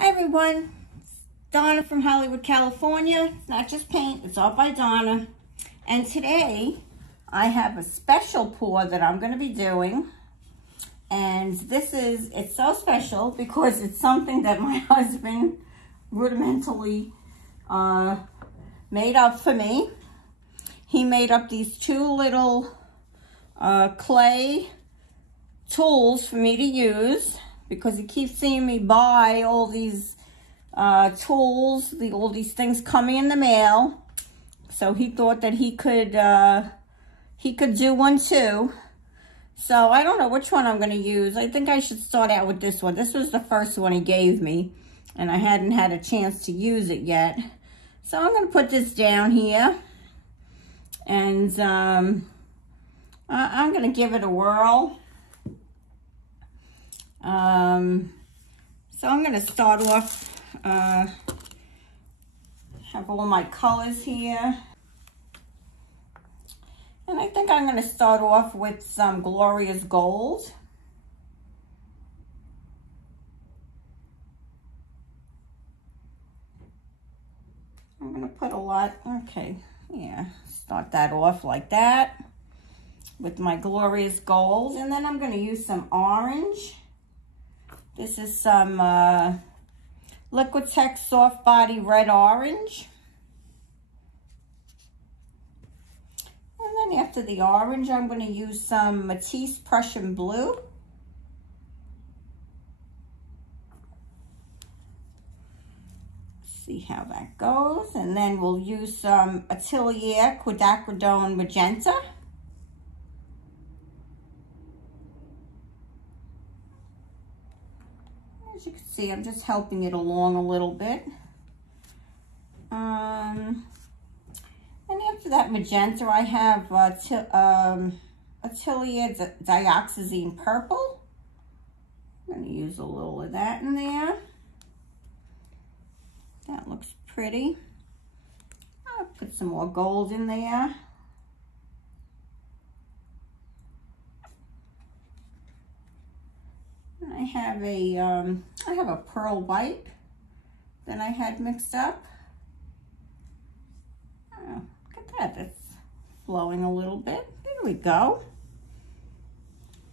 Hi everyone, it's Donna from Hollywood, California. It's not just paint, it's all by Donna. And today I have a special pour that I'm going to be doing. And it's so special because it's something that my husband rudimentally made up for me. He made up these two little clay tools for me to use, because he keeps seeing me buy all these tools, all these things coming in the mail. So he thought that he could do one too. So I don't know which one I'm going to use. I think I should start out with this one. This was the first one he gave me, and I hadn't had a chance to use it yet. So I'm going to put this down here, and I'm going to give it a whirl. So I'm going to start off, have all my colors here. And I think I'm going to start off with some Glorious Gold. I'm going to put a lot, okay, yeah, start that off like that with my Glorious Gold. And then I'm going to use some orange. This is some Liquitex Soft Body Red Orange. And then after the orange, I'm going to use some Matisse Prussian Blue. See how that goes. And then we'll use some Atelier Quinacridone Magenta. As you can see, I'm just helping it along a little bit. And after that magenta, I have Atelier Dioxazine Purple. I'm going to use a little of that in there. That looks pretty. I'll put some more gold in there. I have a pearl white that I had mixed up. Oh, look at that, that's flowing a little bit. There we go.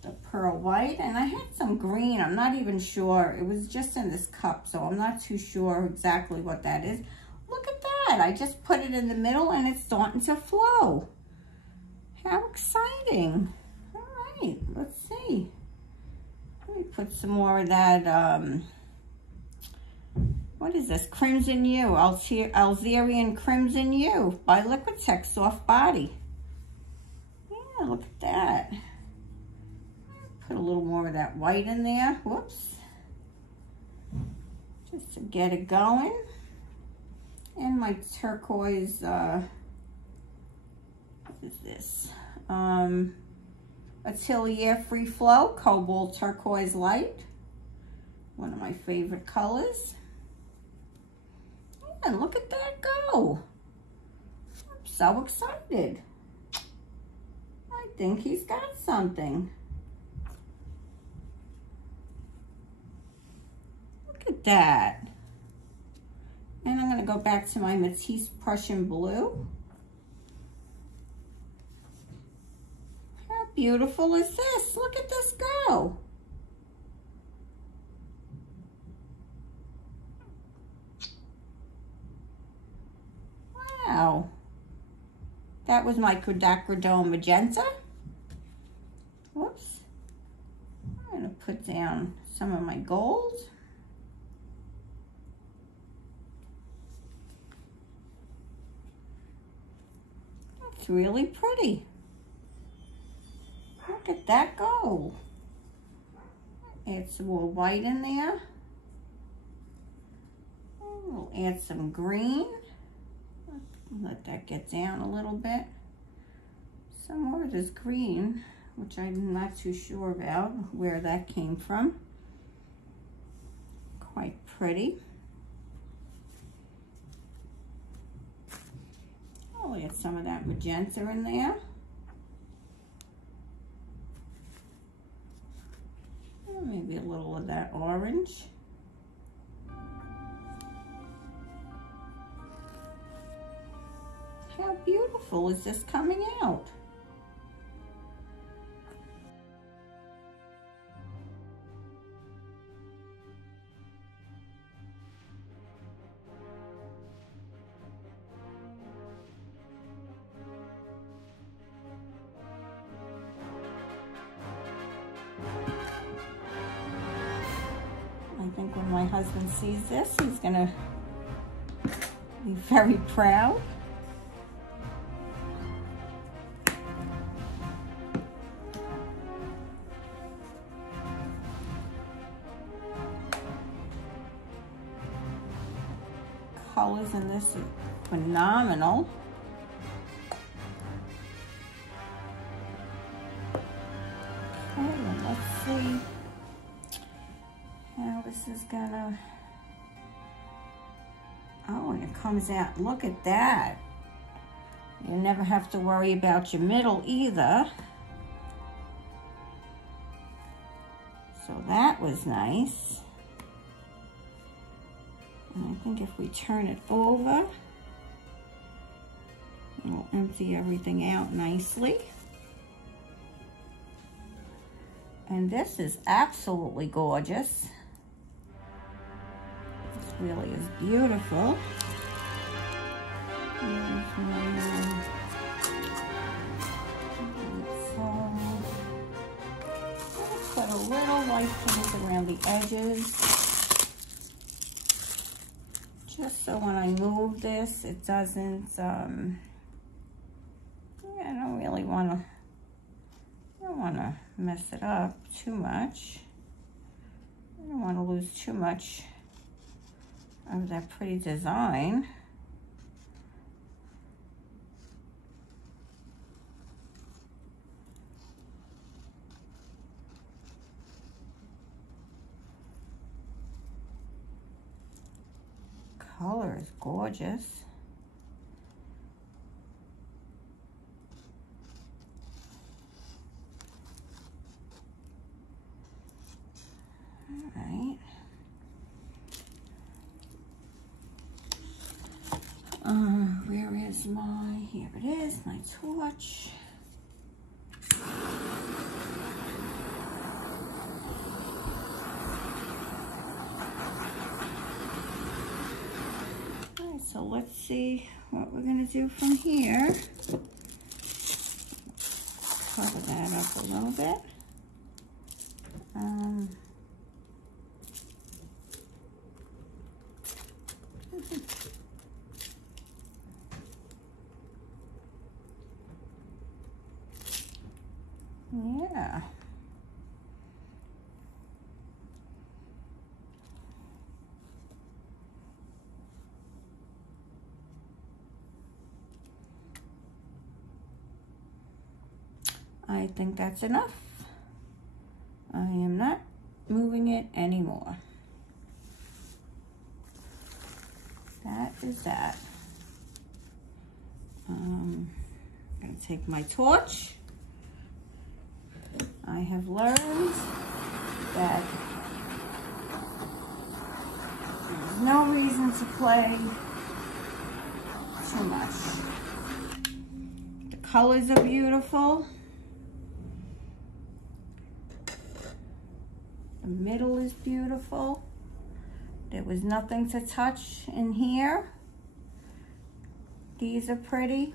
The pearl white, and I had some green. I'm not even sure. It was just in this cup, so I'm not too sure exactly what that is. Look at that. I just put it in the middle and it's starting to flow. How exciting. All right, let's see. Let me put some more of that, what is this? Crimson U, Algerian Crimson U by Liquitex Soft Body. Yeah, look at that. Put a little more of that white in there. Whoops. Just to get it going. And my turquoise, what is this? Atelier Free Flow Cobalt Turquoise Light. One of my favorite colors. And look at that go. I'm so excited. I think he's got something. Look at that. And I'm going to go back to my Matisse Prussian Blue. How beautiful is this? Look at this go. Wow. That was my Quinacridone Magenta. Whoops. I'm going to put down some of my gold. That's really pretty. Look at that go. Add some more white in there. We'll add some green. Let that get down a little bit. Some more of this green, which I'm not too sure about where that came from. Quite pretty. I'll add some of that magenta in there. Maybe a little of that orange. beautiful is this coming out? I think when my husband sees this, he's gonna be very proud. Colors in this are phenomenal. Okay, well, let's see how this is gonna, oh, and it comes out, look at that. You never have to worry about your middle either. So that was nice. And I think if we turn it over, it'll empty everything out nicely. And this is absolutely gorgeous. This really is beautiful. Let's put a little white paint around the edges, just so when I move this, it doesn't, yeah, I don't really want to, mess it up too much. I don't want to lose too much of that pretty design. Color is gorgeous. All right. Where is my, here it is, my torch. So let's see what we're going to do from here. Cover that up a little bit. Yeah. I think that's enough. I am not moving it anymore. That is that. I'm gonna take my torch. I have learned that there's no reason to play too much. The colors are beautiful. The middle is beautiful. There was nothing to touch in here. These are pretty.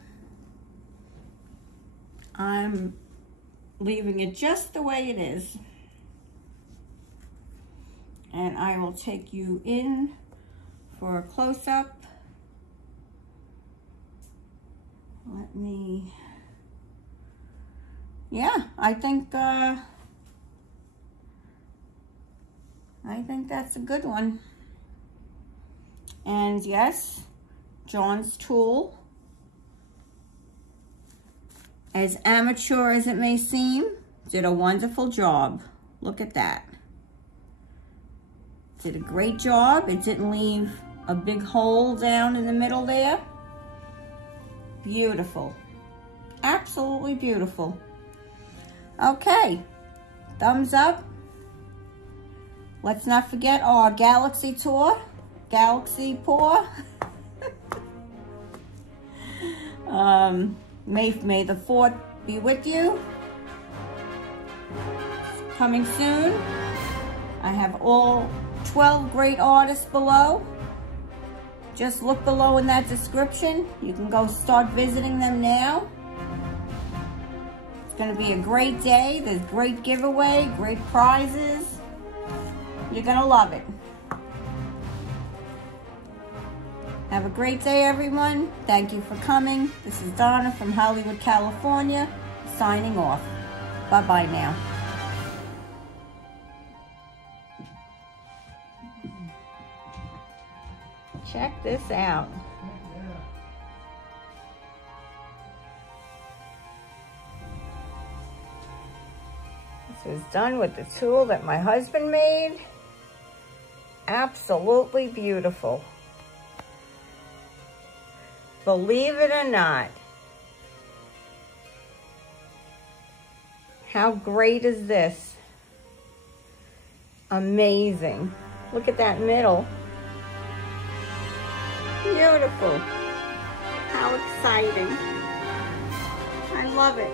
I'm leaving it just the way it is. And I will take you in for a close-up. Let me, yeah, I think that's a good one. And yes, John's tool, as amateur as it may seem, did a wonderful job. Look at that. Did a great job. It didn't leave a big hole down in the middle there. Beautiful. Absolutely beautiful. Okay, thumbs up. Let's not forget our Galaxy tour. Galaxy pour. May the 4th be with you. Coming soon. I have all 12 great artists below. Just look below in that description. You can go start visiting them now. It's going to be a great day. There's great giveaway, great prizes. You're going to love it. Have a great day, everyone. Thank you for coming. This is Donna from Hollywood, California, signing off. Bye-bye now. Check this out. This is done with the tool that my husband made. Absolutely beautiful. Believe it or not. How great is this? Amazing. Look at that middle. Beautiful. How exciting. I love it.